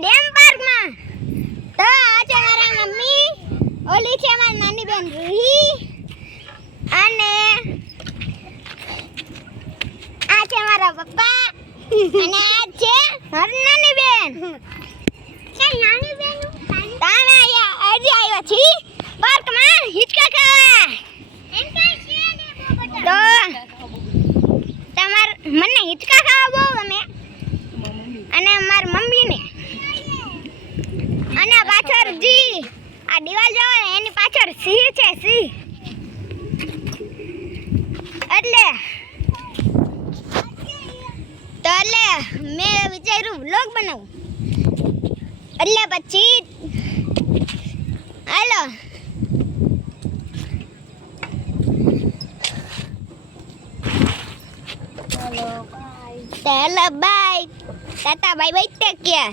Dam પાર્કમાં. તો આ છે મારા મમ્મી, ઓલી છે મારી નાની બેન રૂહી, અને આ છે મારા પપ્પા, અને આ છે મારી નાની બેન. નાની બેન તમે અહીંયા આજે આવ્યા છીએ પાર્કમાં હિંચકા ખાવા. તો મને હિંચકા ખાવા બહુ ગમે, અને મારી મમ્મીને. અને પાછળ જી આ દિવાલ જો એની પાછળ સિંહ છે, સિંહ. એટલે મેં વિચાર્યું વ્લોગ બનાવું. એટલે પછી હાલો bye, tata bye bye, take care.